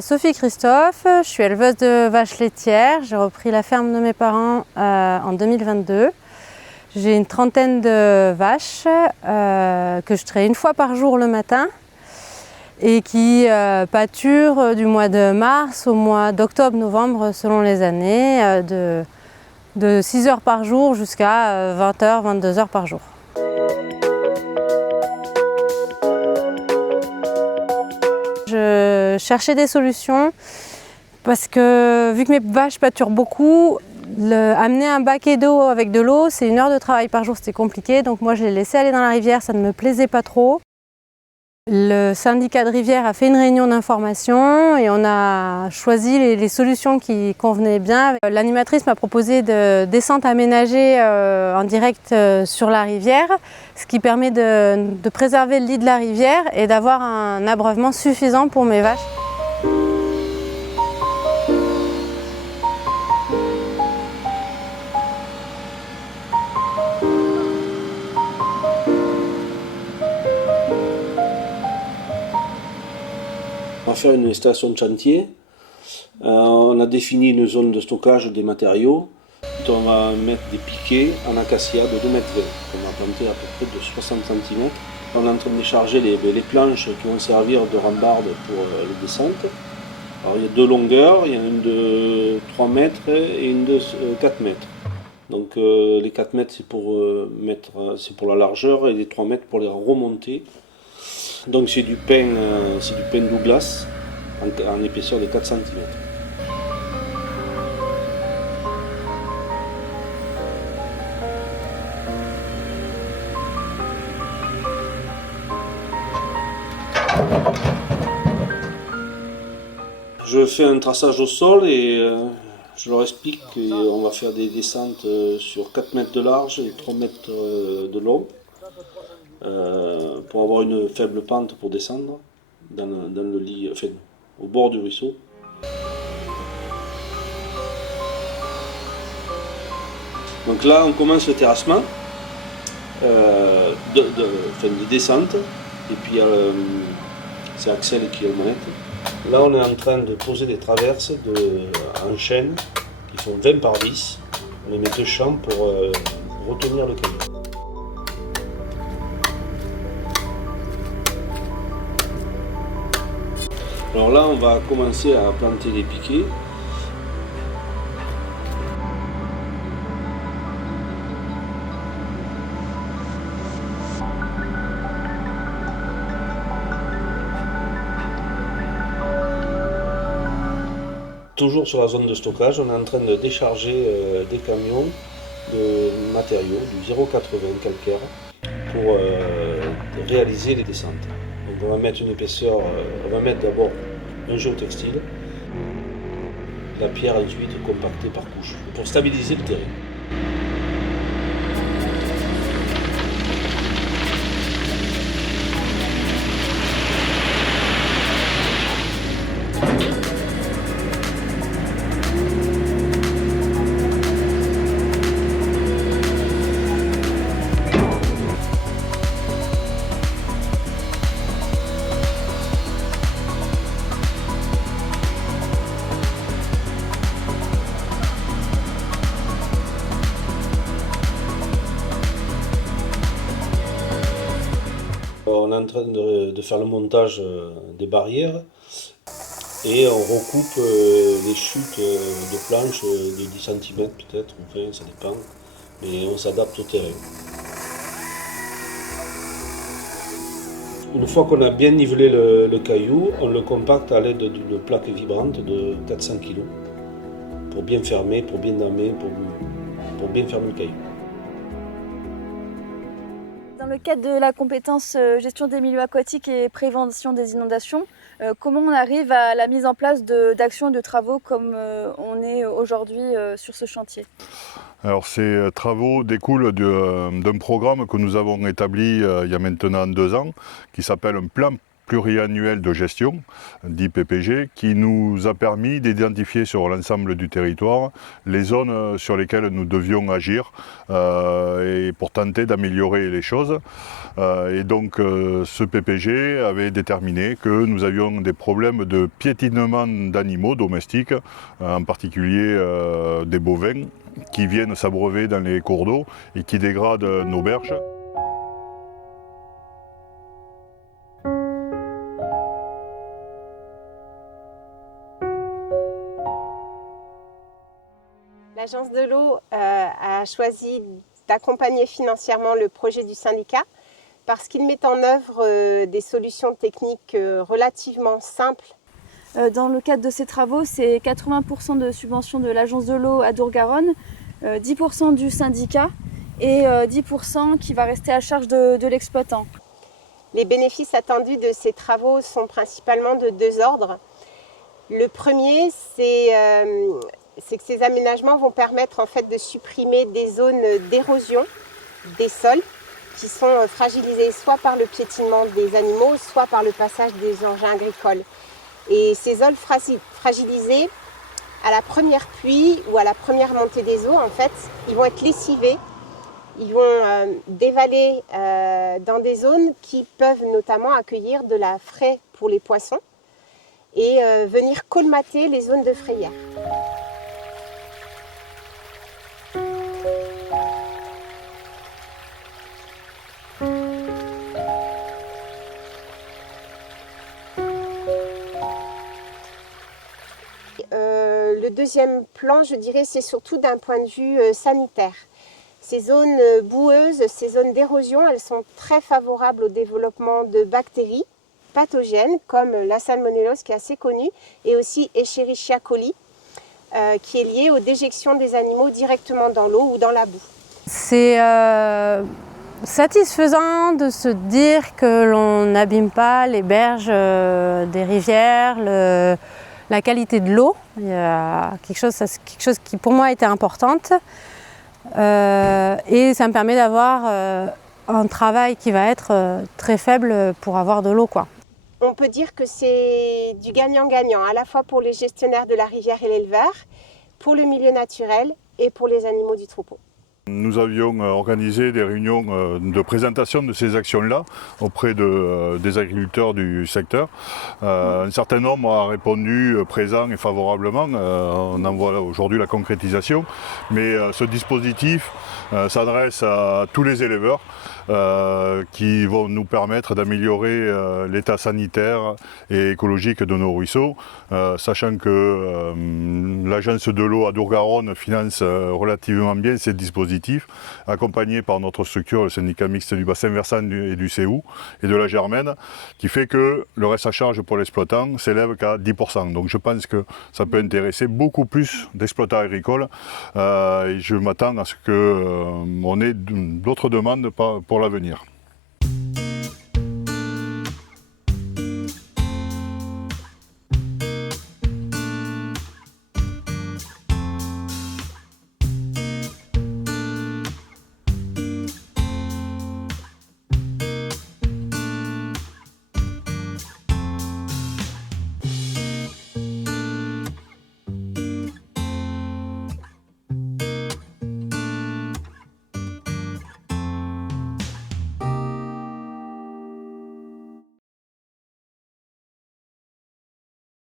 Sophie Christophe, je suis éleveuse de vaches laitières. J'ai repris la ferme de mes parents en 2022. J'ai une trentaine de vaches que je traite une fois par jour le matin et qui pâturent du mois de mars au mois d'octobre-novembre selon les années, de 6 heures par jour jusqu'à 20 heures, 22 heures par jour. Je cherchais des solutions parce que vu que mes vaches pâturent beaucoup, amener un baquet d'eau avec de l'eau, c'est 1 heure de travail par jour, c'était compliqué. Donc moi je les laissais aller dans la rivière, ça ne me plaisait pas trop. Le syndicat de rivière a fait une réunion d'information et on a choisi les solutions qui convenaient bien. L'animatrice m'a proposé de descente aménagée en direct sur la rivière, ce qui permet de préserver le lit de la rivière et d'avoir un abreuvement suffisant pour mes vaches. On va faire une installation de chantier. On a défini une zone de stockage des matériaux. On va mettre des piquets en acacia de 2,20 m qu'on va planter à peu près de 60 cm. On est en train de décharger les planches qui vont servir de rambarde pour les descentes. Alors, il y a 2 longueurs, il y en a une de 3 mètres et une de 4 mètres. Donc les 4 mètres c'est pour la largeur et les 3 mètres pour les remonter. Donc c'est du pain Douglas en épaisseur de 4 cm. Je fais un traçage au sol et je leur explique qu'on va faire des descentes sur 4 mètres de large et 3 mètres de long. Pour avoir une faible pente pour descendre dans le lit, enfin, au bord du ruisseau. Donc là on commence le terrassement, des descentes, et puis c'est Axel qui a le manette. Là on est en train de poser des traverses en chaîne qui font 20 par 10. On les met de champ pour retenir le caillou. Alors là, on va commencer à planter les piquets. Toujours sur la zone de stockage, on est en train de décharger des camions de matériaux, du 0,80 calcaire, pour réaliser les descentes. Donc on va mettre une épaisseur, on va mettre d'abord un géotextile, la pierre ensuite compactée par couche, pour stabiliser le terrain. On est en train de faire le montage des barrières et on recoupe les chutes de planches de 10 cm peut-être, ou 20, ça dépend, mais on s'adapte au terrain. Une fois qu'on a bien nivelé le caillou, on le compacte à l'aide d'une plaque vibrante de 400 kg pour bien fermer, pour bien damer, pour bien fermer le caillou. Dans le cadre de la compétence gestion des milieux aquatiques et prévention des inondations, comment on arrive à la mise en place d'actions et de travaux comme on est aujourd'hui sur ce chantier? Alors ces travaux découlent d'un programme que nous avons établi il y a maintenant 2 ans, qui s'appelle un plan pluriannuel de gestion, dit PPG, qui nous a permis d'identifier sur l'ensemble du territoire les zones sur lesquelles nous devions agir et pour tenter d'améliorer les choses. Et donc ce PPG avait déterminé que nous avions des problèmes de piétinement d'animaux domestiques, en particulier des bovins, qui viennent s'abreuver dans les cours d'eau et qui dégradent nos berges. L'Agence de l'eau a choisi d'accompagner financièrement le projet du syndicat parce qu'il met en œuvre des solutions techniques relativement simples. Dans le cadre de ces travaux, c'est 80% de subventions de l'Agence de l'eau à Dour-Garonne, 10% du syndicat et 10% qui va rester à charge de l'exploitant. Les bénéfices attendus de ces travaux sont principalement de deux ordres. Le premier, c'est que ces aménagements vont permettre en fait de supprimer des zones d'érosion des sols qui sont fragilisées soit par le piétinement des animaux, soit par le passage des engins agricoles. Et ces sols fragilisés, à la première pluie ou à la première montée des eaux, en fait, ils vont être lessivés, ils vont dévaler dans des zones qui peuvent notamment accueillir de la fraie pour les poissons et venir colmater les zones de frayère. Le deuxième plan, je dirais, c'est surtout d'un point de vue sanitaire. Ces zones boueuses, ces zones d'érosion, elles sont très favorables au développement de bactéries pathogènes comme la salmonellose qui est assez connue et aussi Escherichia coli qui est liée aux déjections des animaux directement dans l'eau ou dans la boue. C'est satisfaisant de se dire que l'on n'abîme pas les berges des rivières, la qualité de l'eau. Il y a quelque chose qui pour moi était importante et ça me permet d'avoir un travail qui va être très faible pour avoir de l'eau, quoi. On peut dire que c'est du gagnant-gagnant, à la fois pour les gestionnaires de la rivière et l'éleveur, pour le milieu naturel et pour les animaux du troupeau. Nous avions organisé des réunions de présentation de ces actions-là auprès des agriculteurs du secteur. Un certain nombre a répondu présent et favorablement. On en voit aujourd'hui la concrétisation. Mais ce dispositif s'adresse à tous les éleveurs qui vont nous permettre d'améliorer l'état sanitaire et écologique de nos ruisseaux, sachant que l'Agence de l'eau à Dour-Garonne finance relativement bien ces dispositifs, accompagné par notre structure, le syndicat mixte du bassin versant et du CEU et de la Germaine, qui fait que le reste à charge pour l'exploitant s'élève qu'à 10%. Donc je pense que ça peut intéresser beaucoup plus d'exploitants agricoles et je m'attends à ce qu'on ait d'autres demandes pour l'avenir.